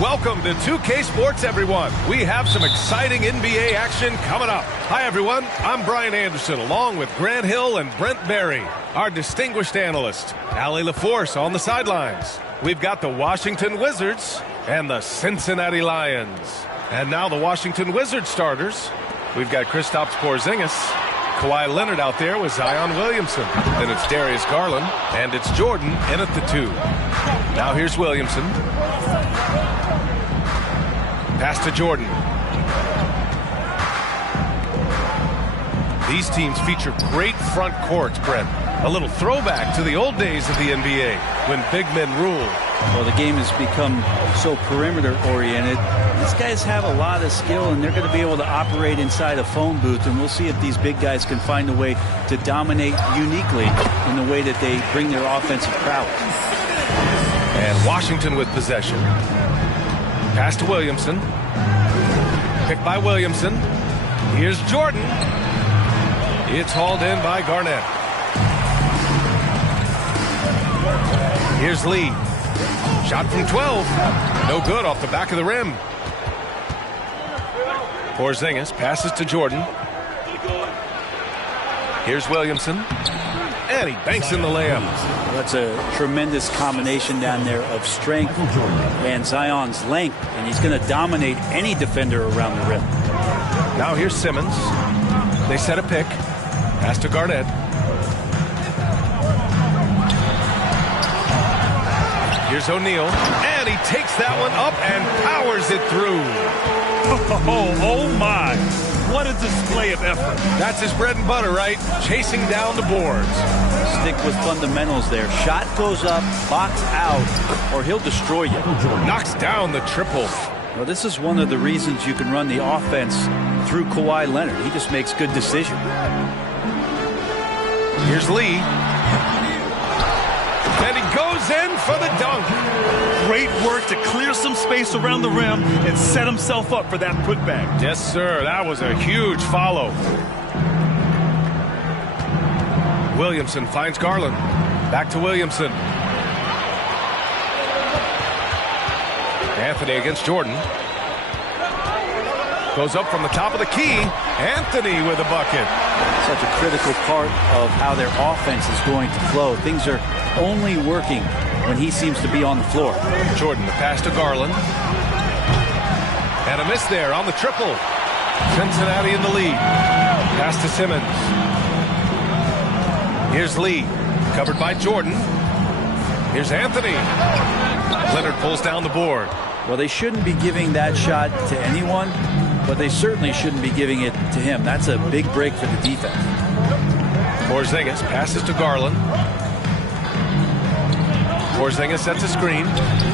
Welcome to 2K Sports, everyone. We have some exciting NBA action coming up. Hi, everyone. I'm Brian Anderson, along with Grant Hill and Brent Berry, our distinguished analyst. Allie LaForce on the sidelines. We've got the Washington Wizards and the Cincinnati Lions. And now the Washington Wizards starters. We've got Kristaps Porzingis, Kawhi Leonard out there with Zion Williamson. Then it's Darius Garland, and it's Jordan in at the 2. Now here's Williamson. Pass to Jordan. These teams feature great front courts, Brent. A little throwback to the old days of the NBA when big men ruled. Well, the game has become so perimeter-oriented. These guys have a lot of skill, and they're going to be able to operate inside a phone booth, and we'll see if these big guys can find a way to dominate uniquely in the way that they bring their offensive prowess. And Washington with possession. Pass to Williamson. Picked by Williamson. Here's Jordan. It's hauled in by Garnett. Here's Lee. Shot from 12. No good off the back of the rim. Porzingis passes to Jordan. Here's Williamson. And he banks in the layup. That's a tremendous combination down there of strength and Zion's length, and he's going to dominate any defender around the rim. Now here's Simmons. They set a pick. Pass to Garnett. Here's O'Neal, and he takes that one up and powers it through. Oh my. What a display of effort. That's his bread and butter, right? Chasing down the boards. Stick with fundamentals there. Shot goes up, box out, or he'll destroy you. Knocks down the triple. Well, this is one of the reasons you can run the offense through Kawhi Leonard. He just makes good decisions. Here's Lee. And he goes in for the dunk. Great work to clear some space around the rim and set himself up for that putback. Yes, sir. That was a huge follow. Williamson finds Garland. Back to Williamson. Anthony against Jordan. Goes up from the top of the key. Anthony with a bucket. Such a critical part of how their offense is going to flow. Things are only working when he seems to be on the floor. Jordan, the pass to Garland. And a miss there on the triple. Cincinnati in the lead. Pass to Simmons. Here's Lee, covered by Jordan. Here's Anthony. Leonard pulls down the board. Well, they shouldn't be giving that shot to anyone, but they certainly shouldn't be giving it to him. That's a big break for the defense. Porzingis passes to Garland. Porzingis sets a screen.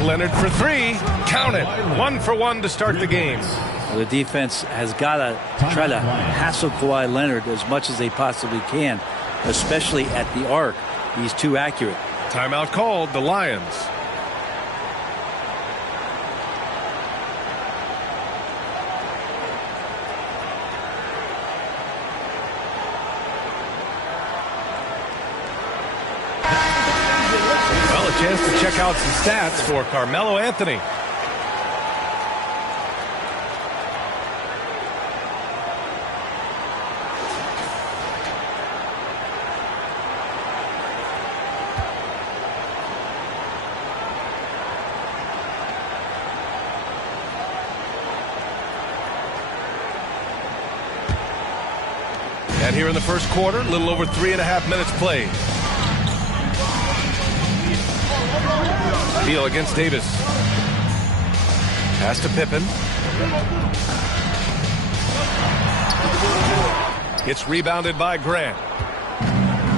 Leonard for 3. Count it. 1 for 1 to start the game. Well, the defense has got to try to hassle Kawhi Leonard as much as they possibly can, especially at the arc. He's too accurate. Timeout called, the Lions. Well, a chance to check out some stats for Carmelo Anthony. And here in the first quarter, a little over 3.5 minutes played. Beal against Davis. Pass to Pippen. It's rebounded by Grant.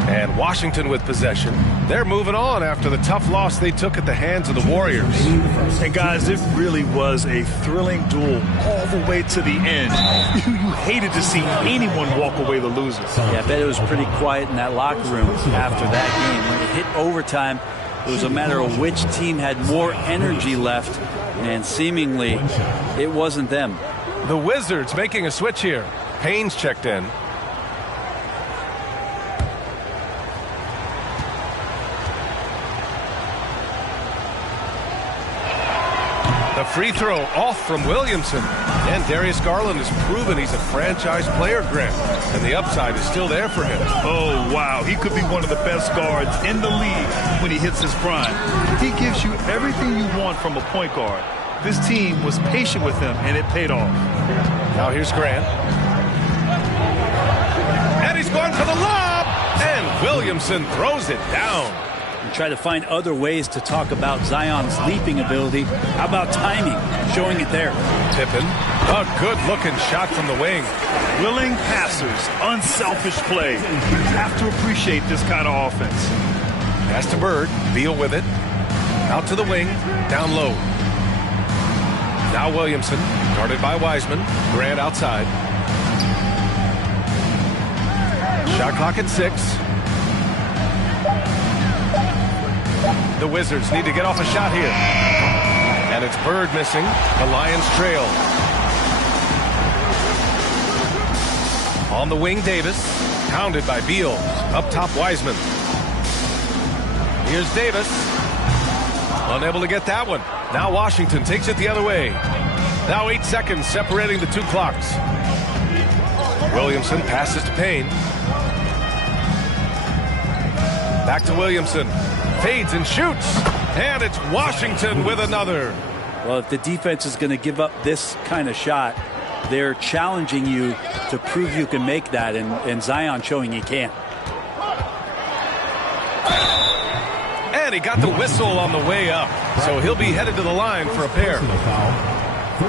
And Washington with possession. They're moving on after the tough loss they took at the hands of the Warriors. And guys, it really was a thrilling duel all the way to the end. You hated to see anyone walk away the loser. Yeah, I bet it was pretty quiet in that locker room after that game. When it hit overtime, it was a matter of which team had more energy left, and seemingly it wasn't them. The Wizards making a switch here. Haynes checked in. The free throw off from Williamson. And Darius Garland has proven he's a franchise player, Grant. And the upside is still there for him. Oh, wow. He could be one of the best guards in the league when he hits his prime. He gives you everything you want from a point guard. This team was patient with him, and it paid off. Now here's Grant. And he's going for the lob. And Williamson throws it down. And try to find other ways to talk about Zion's leaping ability. How about timing? Showing it there. Pippen. A good-looking shot from the wing. Willing passers, unselfish play. You have to appreciate this kind of offense. Pass to Bird. Beal with it. Out to the wing. Down low. Now Williamson. Guarded by Wiseman. Grant outside. Shot clock at 6. The Wizards need to get off a shot here. And it's Bird missing. The Lions trail. On the wing, Davis. Pounded by Beal. Up top, Wiseman. Here's Davis. Unable to get that one. Now Washington takes it the other way. Now 8 seconds separating the two clocks. Williamson passes to Payne. Back to Williamson. Fades and shoots. And it's Washington with another. Well, if the defense is going to give up this kind of shot, they're challenging you to prove you can make that, and Zion showing he can't. And he got the whistle on the way up, so he'll be headed to the line for a pair.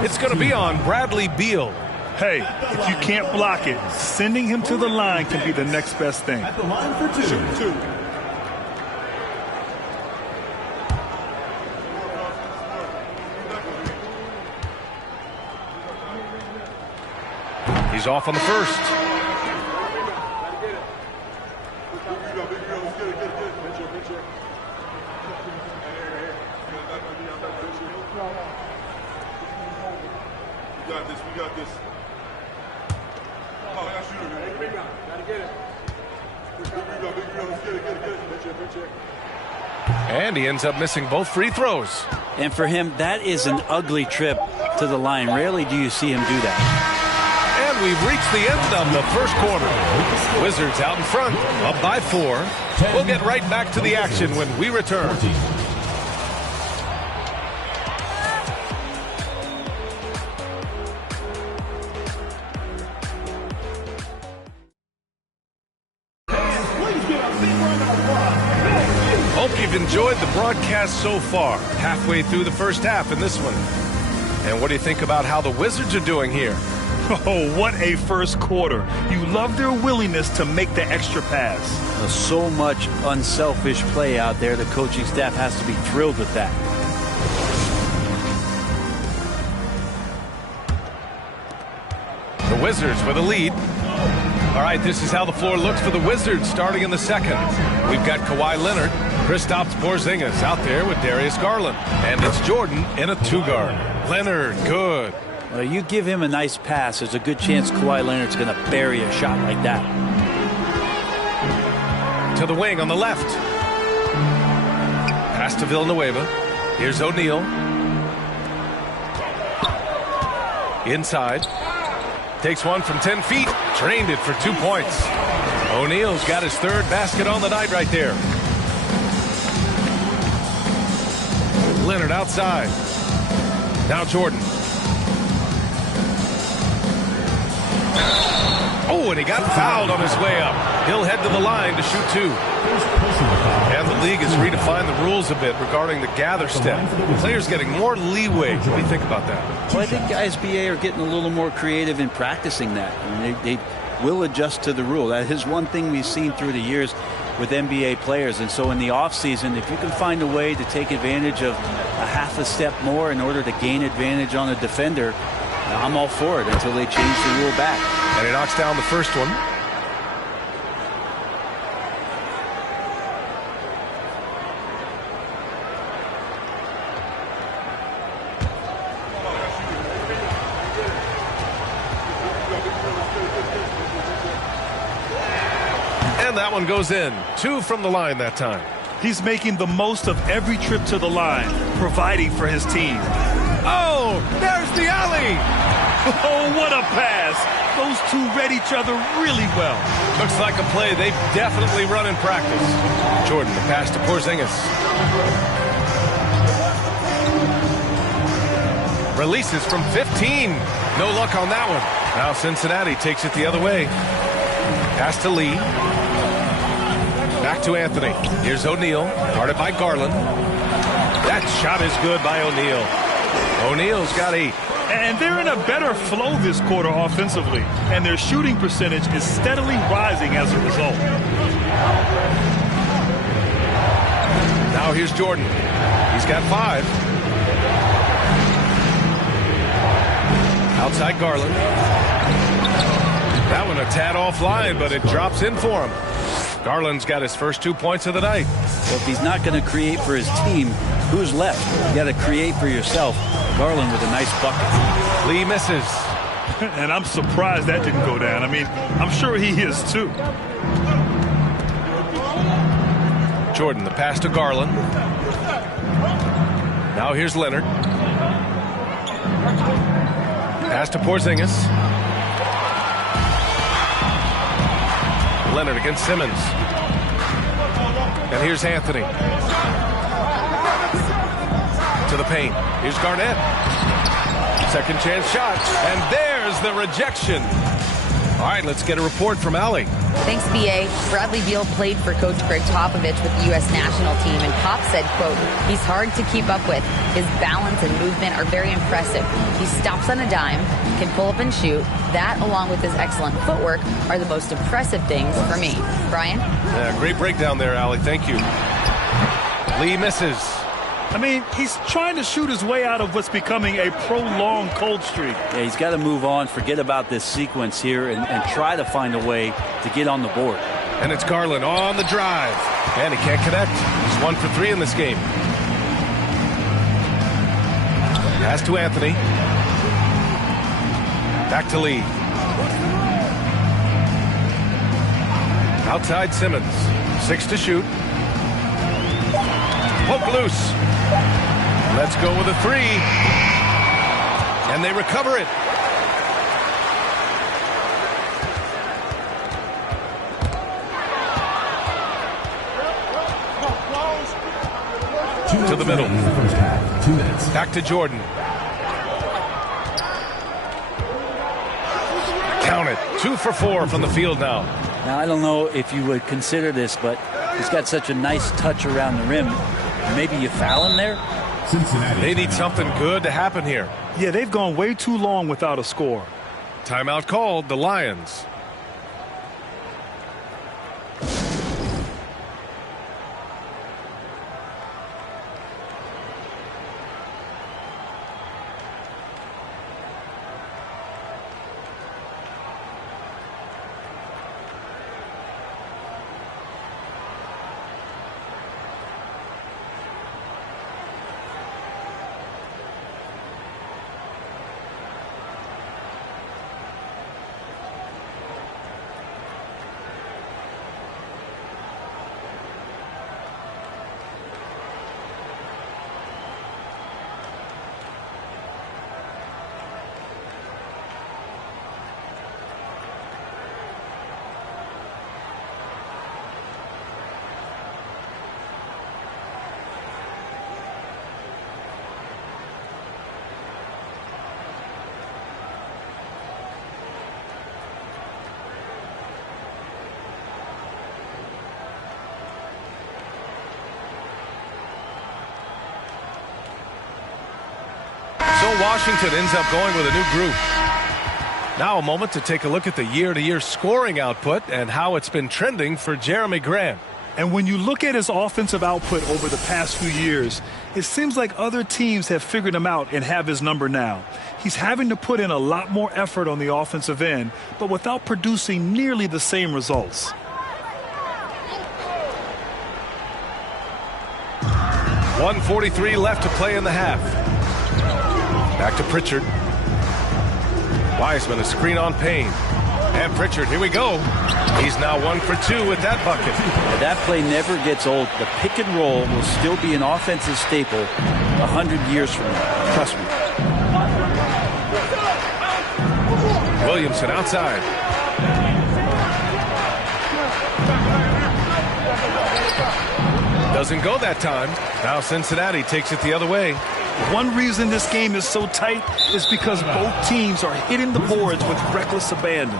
It's going to be on Bradley Beal. Hey, if you can't block it, sending him to the line can be the next best thing. At the line for two. He's off on the first. We got this. Oh, I got shooter, man. Big round. Gotta get it. Big round. Let's get it. And he ends up missing both free throws. And for him, that is an ugly trip to the line. Rarely do you see him do that. And we've reached the end of the first quarter. Wizards out in front, up by 4. We'll get right back to the action when we return. Hope you've enjoyed the broadcast so far. Halfway through the first half in this one. And what do you think about how the Wizards are doing here? Oh, what a first quarter. You love their willingness to make the extra pass. So much unselfish play out there. The coaching staff has to be thrilled with that. The Wizards with a lead. All right, this is how the floor looks for the Wizards starting in the second. We've got Kawhi Leonard, Kristaps Porzingis out there with Darius Garland. And it's Jordan in a 2-guard. Leonard, good. Well, you give him a nice pass, there's a good chance Kawhi Leonard's going to bury a shot like that. To the wing on the left. Pass to Villanueva. Here's O'Neal. Inside. Takes one from 10 feet. Drained it for 2 points. O'Neal's got his third basket on the night right there. Leonard outside. Now Jordan. Oh, and he got fouled on his way up. He'll head to the line to shoot 2. And the league has redefined the rules a bit regarding the gather step. Players getting more leeway. What do you think about that? Well, I think ISBA are getting a little more creative in practicing that. I mean, they will adjust to the rule. That is one thing we've seen through the years with NBA players. And so in the offseason, if you can find a way to take advantage of a half a step more in order to gain advantage on a defender, I'm all for it until they change the rule back. And he knocks down the first one. And that one goes in. 2 from the line that time. He's making the most of every trip to the line, providing for his team. Oh, there's the alley. Oh, what a pass. Those two read each other really well. Looks like a play they've definitely run in practice. Jordan, the pass to Porzingis. Releases from 15. No luck on that one. Now Cincinnati takes it the other way. Pass to Lee. Back to Anthony. Here's O'Neal, guarded by Garland. That shot is good by O'Neal. O'Neal's got 8. And they're in a better flow this quarter offensively, and their shooting percentage is steadily rising as a result. Now here's Jordan. He's got 5. Outside Garland. That one a tad offline, but it drops in for him. Garland's got his first 2 points of the night. Well, if he's not going to create for his team, who's left? You got to create for yourself. Garland with a nice bucket. Lee misses. And I'm surprised that didn't go down. I mean, I'm sure he is too. Jordan, the pass to Garland. Now here's Leonard. Pass to Porzingis. Leonard against Simmons. And here's Anthony. To the paint. Here's Garnett. Second chance shot. And there's the rejection. All right, let's get a report from Allie. Thanks, B.A. Bradley Beal played for Coach Greg Popovich with the U.S. national team, and Pop said, quote, he's hard to keep up with. His balance and movement are very impressive. He stops on a dime, can pull up and shoot. That, along with his excellent footwork, are the most impressive things for me. Brian? Yeah, great breakdown there, Allie. Thank you. Lee misses. I mean, he's trying to shoot his way out of what's becoming a prolonged cold streak. Yeah, he's got to move on, forget about this sequence here, and try to find a way to get on the board. And it's Garland on the drive. And he can't connect. He's 1 for 3 in this game. Pass to Anthony. Back to Lee. Outside Simmons. 6 to shoot. Poke loose. Let's go with a 3. And they recover it. To the middle. Back to Jordan. Count it. 2 for 4 from the field now. Now, I don't know if you would consider this, but he's got such a nice touch around the rim. Maybe you foul him there? They need something good to happen here. Yeah, they've gone way too long without a score. Timeout called, the Lions. So Washington ends up going with a new group. Now a moment to take a look at the year-to-year scoring output and how it's been trending for Jeremy Grant. And when you look at his offensive output over the past few years, it seems like other teams have figured him out and have his number now. He's having to put in a lot more effort on the offensive end, but without producing nearly the same results. .143 left to play in the half. Back to Pritchard. Wiseman, a screen on Payne. And Pritchard, here we go. He's now 1 for 2 with that bucket. That play never gets old. The pick and roll will still be an offensive staple 100 years from now. Trust me. Williamson outside. Doesn't go that time. Now Cincinnati takes it the other way. One reason this game is so tight is because both teams are hitting the boards with reckless abandon.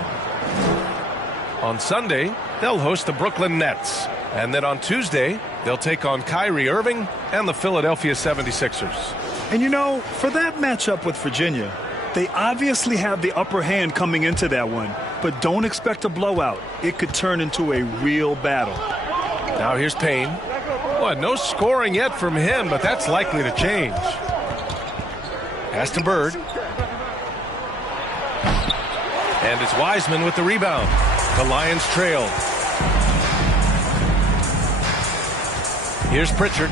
On Sunday, they'll host the Brooklyn Nets. And then on Tuesday, they'll take on Kyrie Irving and the Philadelphia 76ers. And you know, for that matchup with Virginia, they obviously have the upper hand coming into that one, but don't expect a blowout. It could turn into a real battle. Now here's Payne. Well, no scoring yet from him, but that's likely to change. Pass to Bird. And it's Wiseman with the rebound. The Lions trail. Here's Pritchard.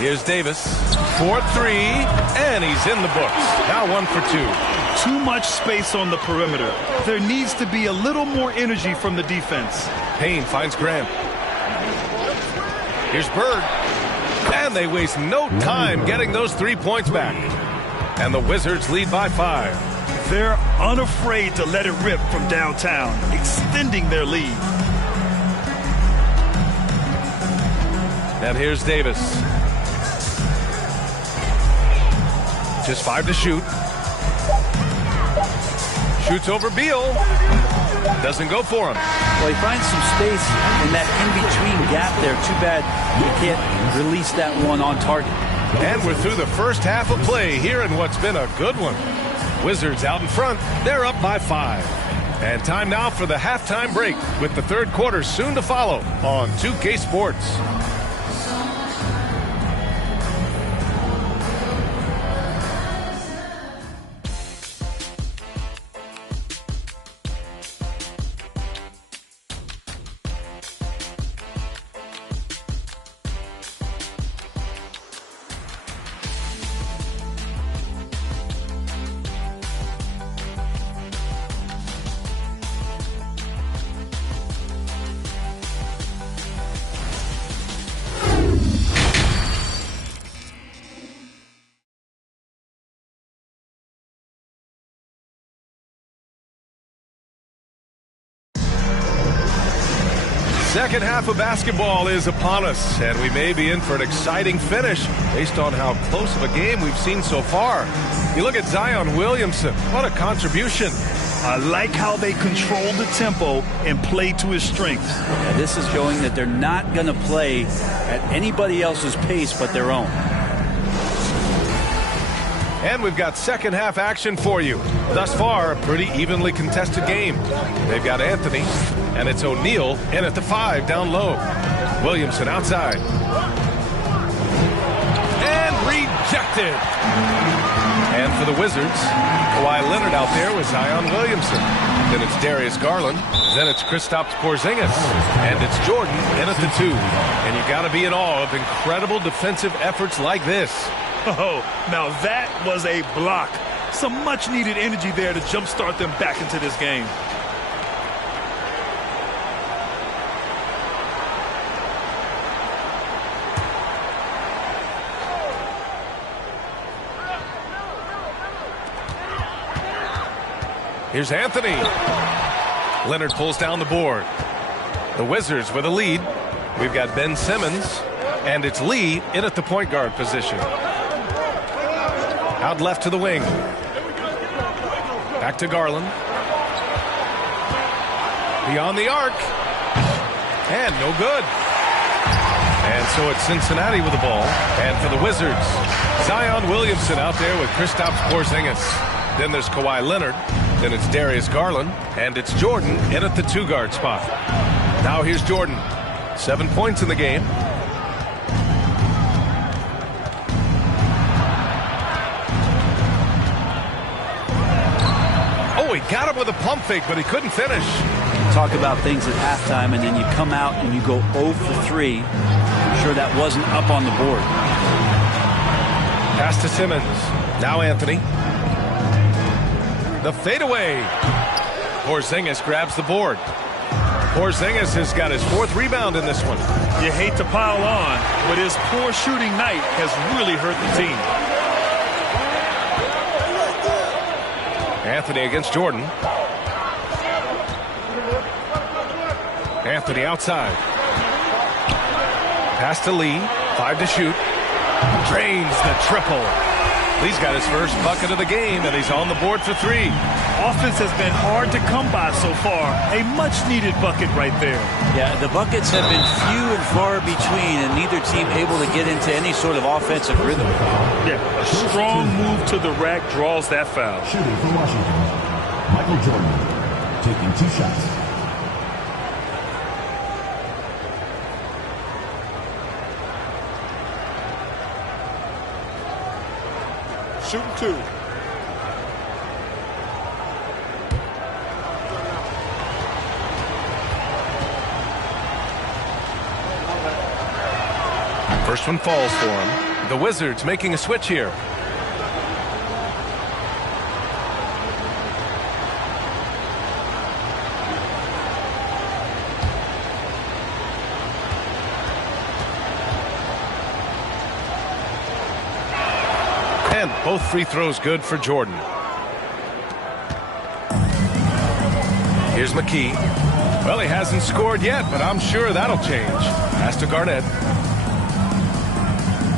Here's Davis. 4-3, and he's in the books. Now 1 for 2. Too much space on the perimeter. There needs to be a little more energy from the defense. Payne finds Grant. Here's Bird. And they waste no time getting those 3 points back. And the Wizards lead by 5. They're unafraid to let it rip from downtown, extending their lead. And here's Davis. Just 5 to shoot. Shoots over Beal. Doesn't go for him. Well, he finds some space in that in-between gap there. Too bad he can't release that one on target. And we're through the first half of play here in what's been a good one. Wizards out in front. They're up by 5. And time now for the halftime break with the third quarter soon to follow on 2K Sports. Second half of basketball is upon us, and we may be in for an exciting finish based on how close of a game we've seen so far. You look at Zion Williamson. What a contribution. I like how they control the tempo and play to his strengths. Yeah, this is showing that they're not going to play at anybody else's pace but their own. And we've got second half action for you. Thus far, a pretty evenly contested game. They've got Anthony, and it's O'Neal in at the 5 down low. Williamson outside. And rejected. And for the Wizards, Kawhi Leonard out there with Zion Williamson. Then it's Darius Garland. Then it's Kristaps Porzingis. And it's Jordan in at the 2. And you got to be in awe of incredible defensive efforts like this. Oh, now that was a block. Some much-needed energy there to jumpstart them back into this game. Here's Anthony. Leonard pulls down the board. The Wizards with a lead. We've got Ben Simmons, and it's Lee in at the point guard position. Out left to the wing. Back to Garland. Beyond the arc. And no good. And so it's Cincinnati with the ball. And for the Wizards, Zion Williamson out there with Kristaps Porzingis. Then there's Kawhi Leonard. Then it's Darius Garland. And it's Jordan in at the 2-guard spot. Now here's Jordan. 7 points in the game. He got him with a pump fake, but he couldn't finish. Talk about things at halftime, and then you come out and you go 0 for 3. I'm sure that wasn't up on the board. Pass to Simmons. Now Anthony. The fadeaway. Porzingis grabs the board. Porzingis has got his 4th rebound in this one. You hate to pile on, but his poor shooting night has really hurt the team. Anthony against Jordan. Anthony outside. Pass to Lee. 5 to shoot. Drains the triple. Lee's got his first bucket of the game, and he's on the board for 3. Offense has been hard to come by so far. A much-needed bucket right there. Yeah, the buckets have been few and far between, and neither team able to get into any sort of offensive rhythm. Yeah, a strong move to the rack draws that foul. Shooting for Washington, Michael Jordan, taking 2 shots. Shooting 2. First one falls for him. The Wizards making a switch here. And both free throws good for Jordan. Here's McKee. Well, he hasn't scored yet, but I'm sure that'll change. Pass to Garnett.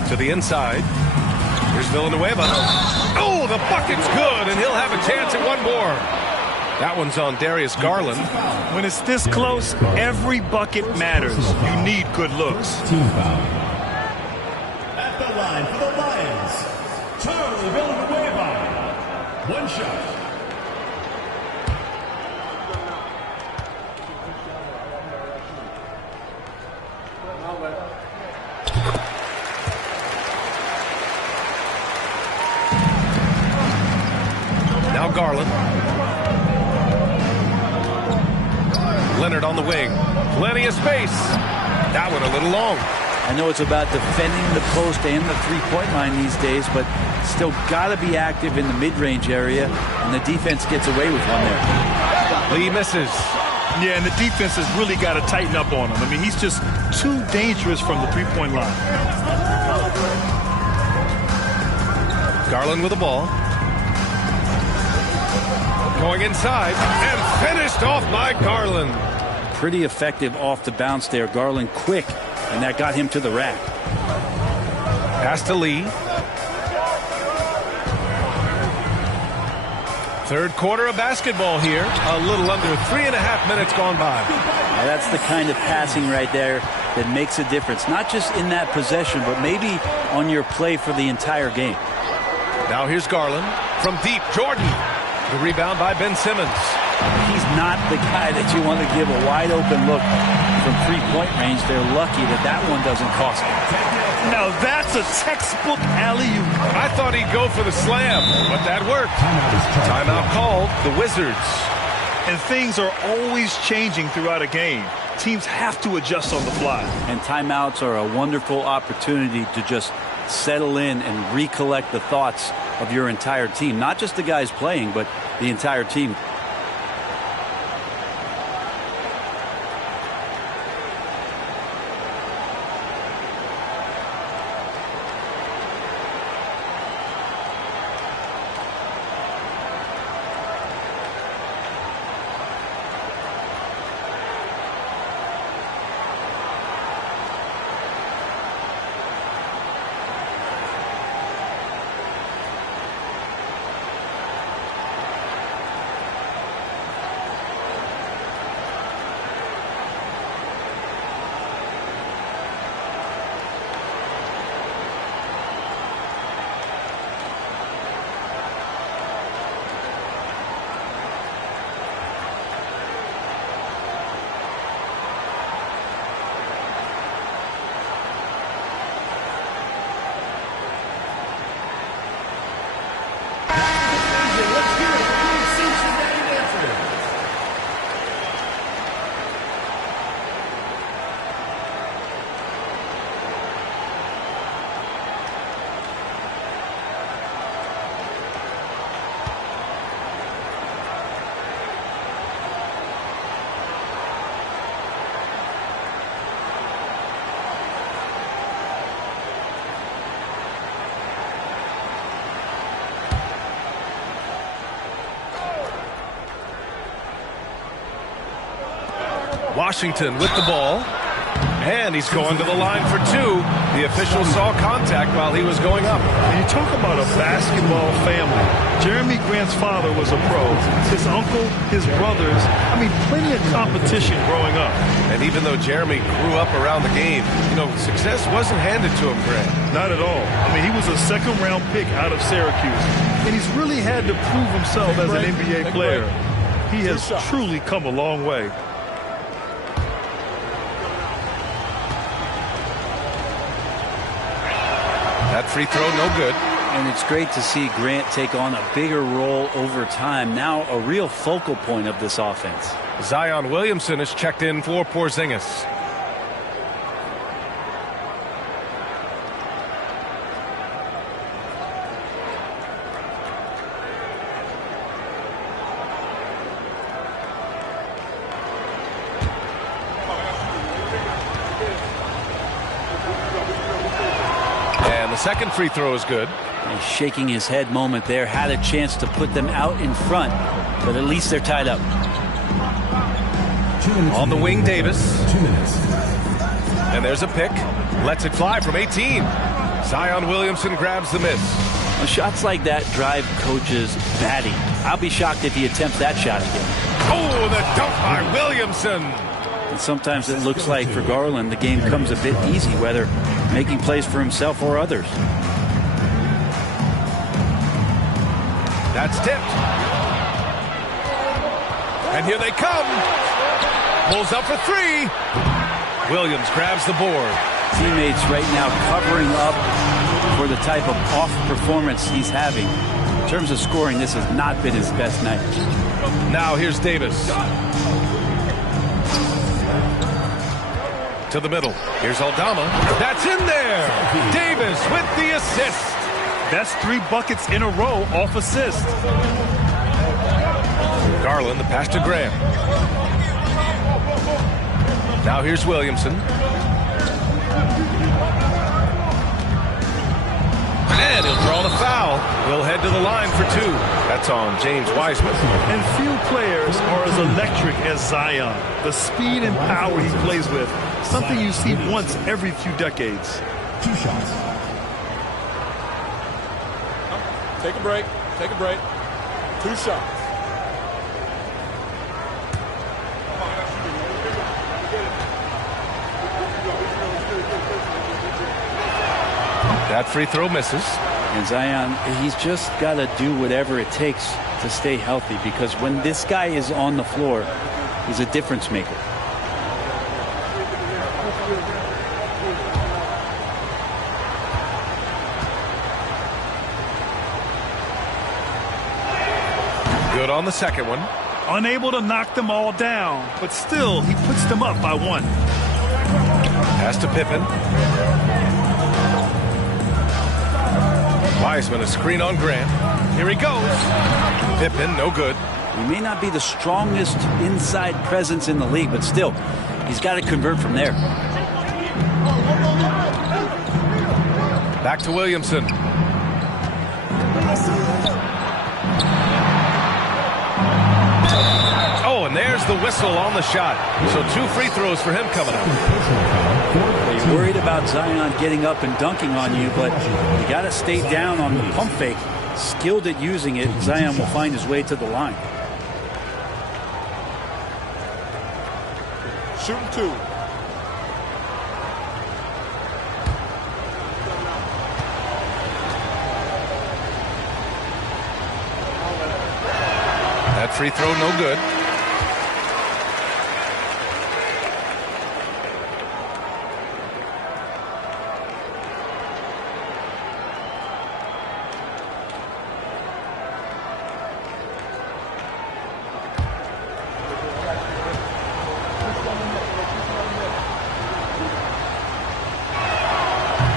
To the inside. Here's Villanueva. Oh, the bucket's good, and he'll have a chance at one more. That one's on Darius Garland. When it's this close, every bucket matters. You need good looks. Team foul. At the line for the Lions, Charlie Villanueva. 1 shot. Now Garland. Leonard on the wing. Plenty of space. That one a little long. I know it's about defending the post and the three-point line these days, but still got to be active in the mid-range area, and the defense gets away with one there. Lee misses. Yeah, and the defense has really got to tighten up on him. I mean, he's just too dangerous from the three-point line. Garland with the ball. Going inside and finished off by Garland. Pretty effective off the bounce there. Garland quick, and that got him to the rack. Pass to Lee. Third quarter of basketball here. A little under 3.5 minutes gone by. Now that's the kind of passing right there that makes a difference. Not just in that possession, but maybe on your play for the entire game. Now here's Garland. From deep, Jordan. The rebound by Ben Simmons. He's not the guy that you want to give a wide open look from three-point range. They're lucky that that one doesn't cost them. Now that's a textbook alley-oop. I thought he'd go for the slam, but that worked. Timeout called. The Wizards. And things are always changing throughout a game. Teams have to adjust on the fly. And timeouts are a wonderful opportunity to just settle in and recollect the thoughts of your entire team. Not just the guys playing, but the entire team. Washington with the ball. And he's going to the line for two. The official saw contact while he was going up. And you talk about a basketball family. Jeremy Grant's father was a pro. His uncle, his brothers. I mean, plenty of competition growing up. And even though Jeremy grew up around the game, success wasn't handed to him, Grant. Not at all. I mean, he was a second-round pick out of Syracuse. And he's really had to prove himself as an NBA player. He has truly come a long way. That free throw, no good. And it's great to see Grant take on a bigger role over time. Now a real focal point of this offense. Zion Williamson is checked in for Porzingis. Second free throw is good. A shaking his head moment there. Had a chance to put them out in front, but at least they're tied up. On the wing, Davis. 2 minutes. And there's a pick. Lets it fly from 18. Zion Williamson grabs the miss. Well, shots like that drive coaches batty. I'll be shocked if he attempts that shot again. Oh, the dunk by Williamson. And sometimes it looks like for Garland the game comes a bit easy, whether making plays for himself or others. That's tipped. And here they come. Pulls up for three. Williams grabs the board. Teammates right now covering up for the type of off performance he's having. In terms of scoring, this has not been his best night. Now here's Davis. To the middle. Here's Aldama. That's in there. Davis with the assist. That's 3 buckets in a row off assist. Garland, the pass to Graham. Now here's Williamson. And he'll draw the foul. He'll head to the line for two. That's on James Wiseman. And few players are as electric as Zion. The speed and power he plays with, something you see once every few decades. 2 shots. Take a break. Take a break. 2 shots. That free throw misses. And Zion, he's just got to do whatever it takes to stay healthy, because when this guy is on the floor, he's a difference maker. Good on the second one. Unable to knock them all down, but still, he puts them up by 1. Pass to Pippen. Wiseman, a screen on Grant. Here he goes. Pippen, no good. He may not be the strongest inside presence in the league, but still, he's got to convert from there. Back to Williamson. Oh, and there's the whistle on the shot. So 2 free throws for him coming up. You're worried about Zion getting up and dunking on you, but you got to stay down on the pump fake. Skilled at using it, Zion will find his way to the line. Shooting 2. That free throw, no good.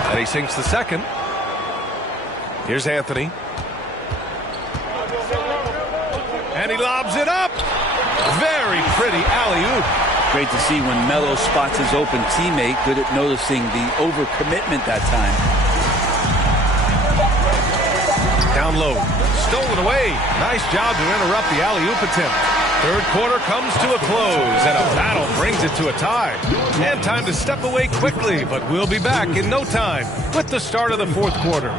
And he sinks the second. Here's Anthony. And he lobs it up. Very pretty alley-oop. Great to see when Melo spots his open teammate. Good at noticing the overcommitment that time. Down low. Stolen away. Nice job to interrupt the alley-oop attempt. Third quarter comes to a close, and a battle brings it to a tie. And time to step away quickly, but we'll be back in no time with the start of the fourth quarter.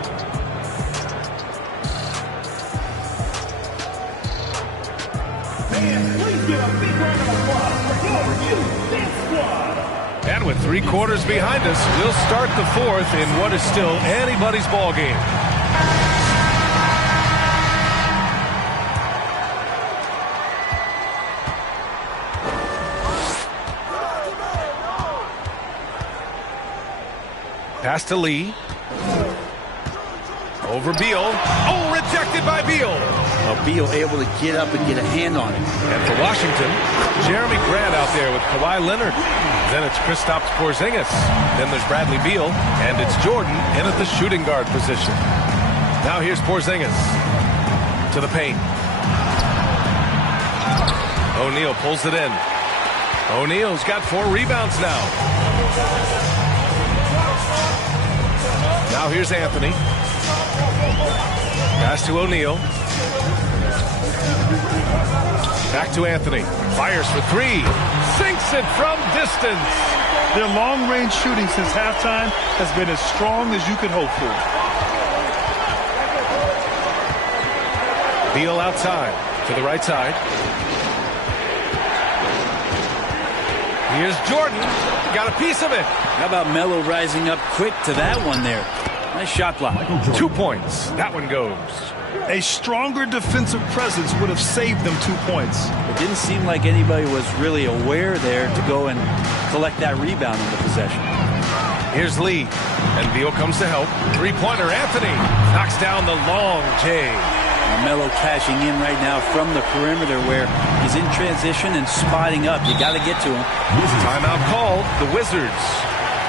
And with 3 quarters behind us, we'll start the fourth in what is still anybody's ball game. Pass to Lee. Over Beal. Oh, rejected by Beal. Beal able to get up and get a hand on it. And for Washington, Jeremy Grant out there with Kawhi Leonard. Then it's Kristaps Porzingis. Then there's Bradley Beal. And it's Jordan in at the shooting guard position. Now here's Porzingis to the paint. O'Neal pulls it in. O'Neal's got 4 rebounds now. Now here's Anthony. Pass to O'Neal. Back to Anthony. Fires for 3. Sinks it from distance. Their long-range shooting since halftime has been as strong as you could hope for. Beal outside to the right side. Here's Jordan. Got a piece of it. How about Melo rising up quick to that one there? Nice shot block. 2 points. That one goes. A stronger defensive presence would have saved them 2 points. It didn't seem like anybody was really aware there to go and collect that rebound in the possession. Here's Lee. And Beal comes to help. 3-pointer Anthony. Knocks down the long J. Melo cashing in right now from the perimeter where he's in transition and spotting up. You got to get to him. Timeout called. The Wizards.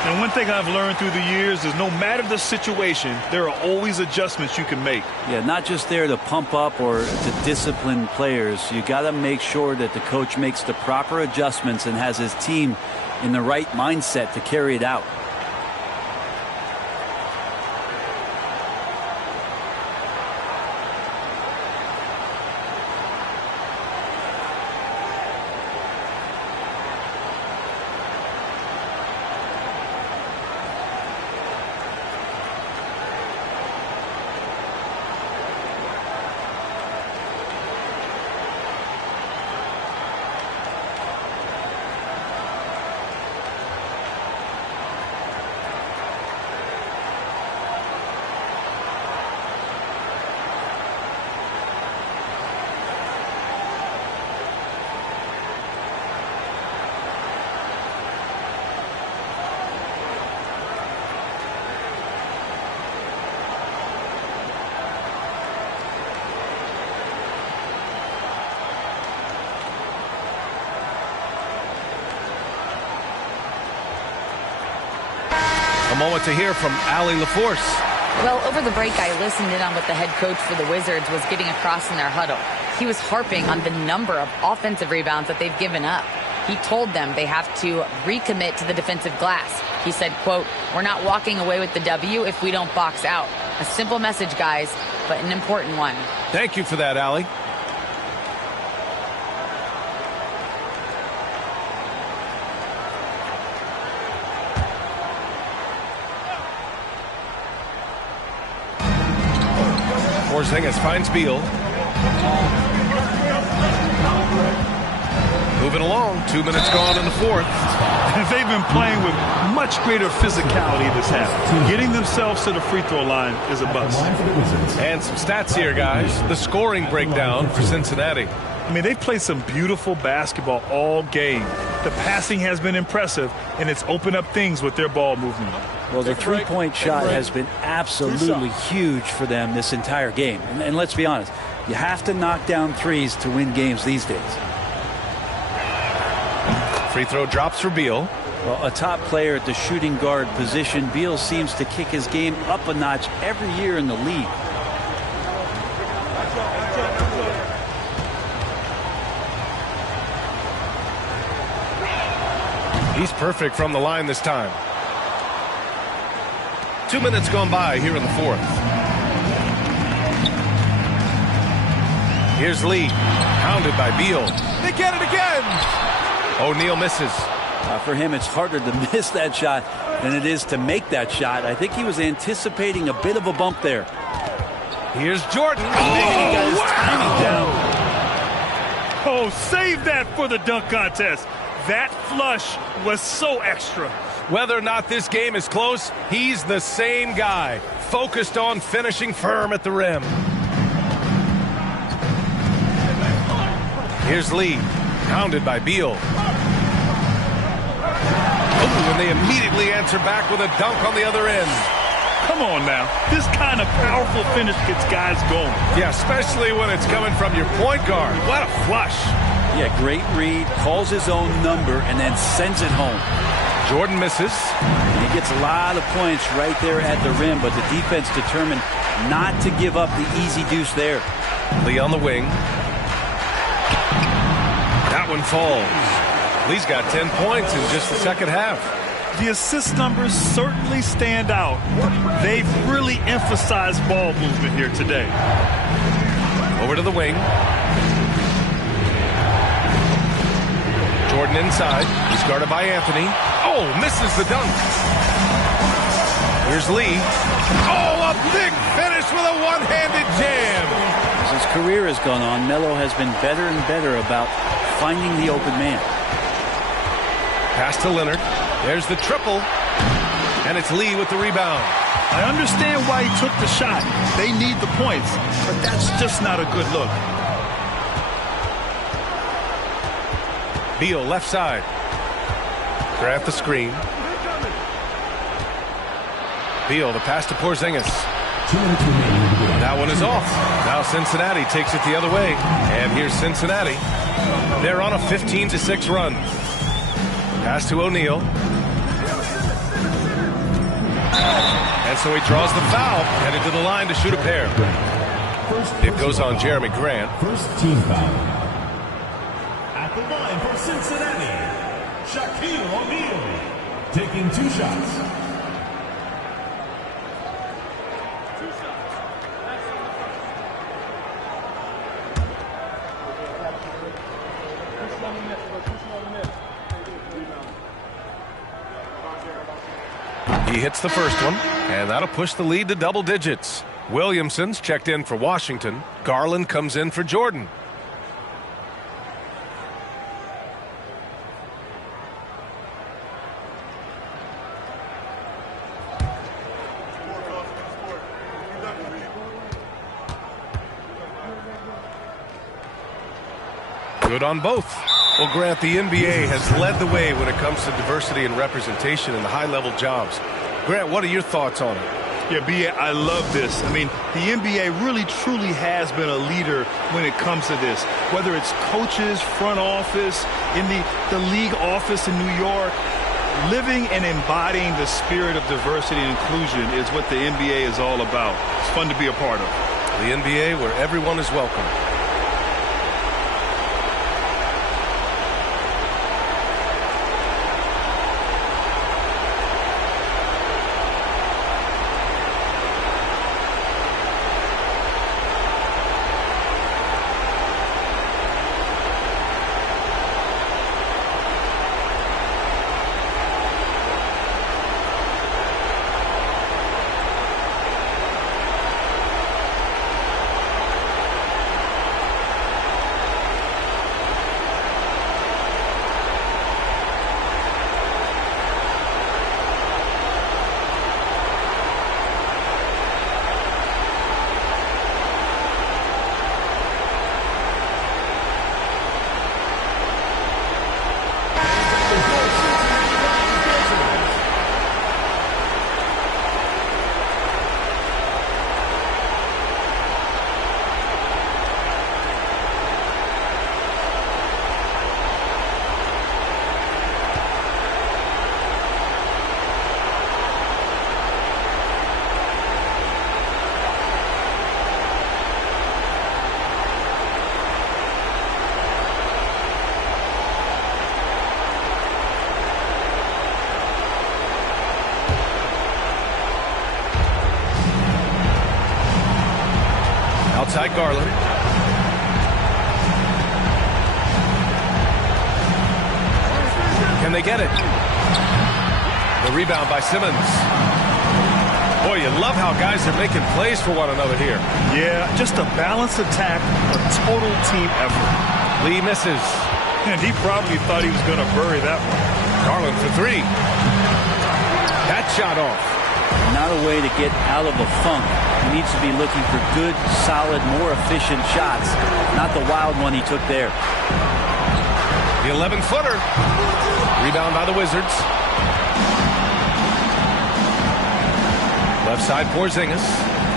And one thing I've learned through the years is no matter the situation, there are always adjustments you can make. Yeah, not just there to pump up or to discipline players. You got to make sure that the coach makes the proper adjustments and has his team in the right mindset to carry it out. A moment to hear from Allie LaForce. Well, over the break, I listened in on what the head coach for the Wizards was getting across in their huddle. He was harping on the number of offensive rebounds that they've given up. He told them they have to recommit to the defensive glass. He said, quote, "We're not walking away with the W if we don't box out." A simple message, guys, but an important one. Thank you for that, Allie. Porzingis finds Beal. Moving along. 2 minutes gone in the fourth. They've been playing with much greater physicality this half. Getting themselves to the free throw line is a bust. And some stats here, guys. The scoring breakdown for Cincinnati. I mean, they've played some beautiful basketball all game. The passing has been impressive, and it's opened up things with their ball movement. Well, the three-point shot has been absolutely huge for them this entire game. And let's be honest, you have to knock down threes to win games these days. Free throw drops for Beal. Well, a top player at the shooting guard position, Beal seems to kick his game up a notch every year in the league. He's perfect from the line this time. 2 minutes gone by here in the fourth. Here's Lee. Pounded by Beal. They get it again. O'Neal misses. For him, it's harder to miss that shot than it is to make that shot. I think he was anticipating a bit of a bump there. Here's Jordan. He got his timing down. Oh, save that for the dunk contest. That flush was so extra. Whether or not this game is close, he's the same guy, focused on finishing firm at the rim. Here's Lee, pounded by Beal. Oh, and they immediately answer back with a dunk on the other end. Come on now. This kind of powerful finish gets guys going. Yeah, especially when it's coming from your point guard. What a flush. Yeah, great read, calls his own number, and then sends it home. Jordan misses. And he gets a lot of points right there at the rim, but the defense determined not to give up the easy deuce there. Lee on the wing. That one falls. Lee's got 10 points in just the second half. The assist numbers certainly stand out. They've really emphasized ball movement here today. Over to the wing. Jordan inside. He's guarded by Anthony. Oh, misses the dunk. Here's Lee. Oh, a big finish with a one-handed jam. As his career has gone on, Melo has been better and better about finding the open man. Pass to Leonard. There's the triple. And it's Lee with the rebound. I understand why he took the shot. They need the points, but that's just not a good look. Beal left side. Grant the screen. Beal, the pass to Porzingis. 2 minutes remaining. That one is off. Now Cincinnati takes it the other way. And here's Cincinnati. They're on a 15-6 run. Pass to O'Neal. And so he draws the foul, headed to the line to shoot a pair. It goes on Jeremy Grant. First team foul. At the line for Cincinnati, Shaquille O'Neal, taking 2 shots. He hits the first one, and that'll push the lead to double digits. Williamson's checked in for Washington. Garland comes in for Jordan. Good on both. Well, Grant, the NBA has led the way when it comes to diversity and representation in the high-level jobs. Grant, what are your thoughts on it? Yeah, B.A., I love this. I mean, the NBA really, truly has been a leader when it comes to this. Whether it's coaches, front office, in the league office in New York, living and embodying the spirit of diversity and inclusion is what the NBA is all about. It's fun to be a part of. The NBA where everyone is welcome. Outside Garland. Can they get it? The rebound by Simmons. Boy, you love how guys are making plays for one another here. Yeah, just a balanced attack, a total team effort. Lee misses. And he probably thought he was going to bury that one. Garland for three. That shot off. Not a way to get out of a funk. He needs to be looking for good, solid, more efficient shots. Not the wild one he took there. The 11-footer. Rebound by the Wizards. Left side Porzingis.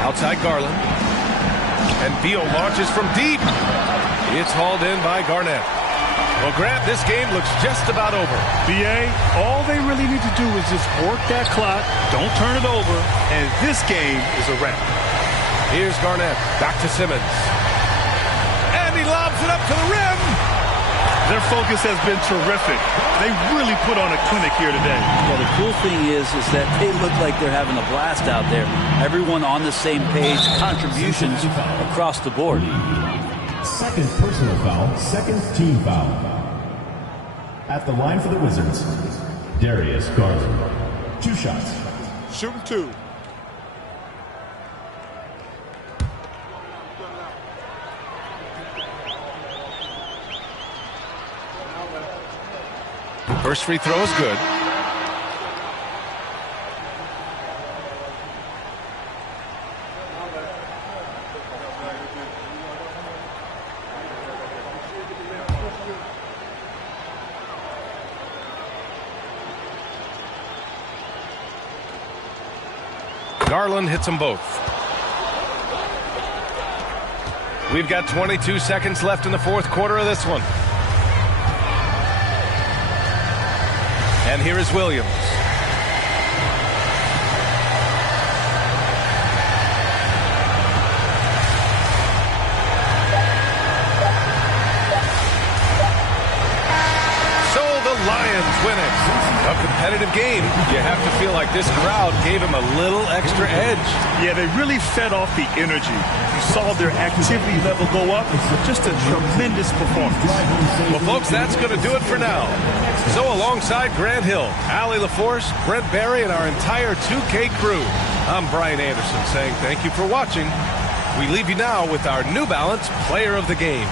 Outside Garland. And Beal launches from deep. It's hauled in by Garnett. Well, Grant, this game looks just about over. BA, all they really need to do is just work that clock, don't turn it over, and this game is a wrap. Here's Garnett. Back to Simmons. And he lobs it up to the rim. Their focus has been terrific. They really put on a clinic here today. Well, the cool thing is that they look like they're having a blast out there. Everyone on the same page, contributions across the board. Second personal foul, second team foul. At the line for the Wizards, Darius Garland. 2 shots. Shooting 2. First free throw is good. Garland hits them both. We've got 22 seconds left in the fourth quarter of this one. And here is Williams. So the Lions win it. A competitive game. You have to feel like this crowd gave him a little extra edge. Yeah, they really fed off the energy. You saw their activity level go up. Just a tremendous performance. Well, folks, that's going to do it for now. So alongside Grant Hill, Allie LaForce, Brent Barry, and our entire 2K crew, I'm Brian Anderson saying thank you for watching. We leave you now with our New Balance Player of the Game.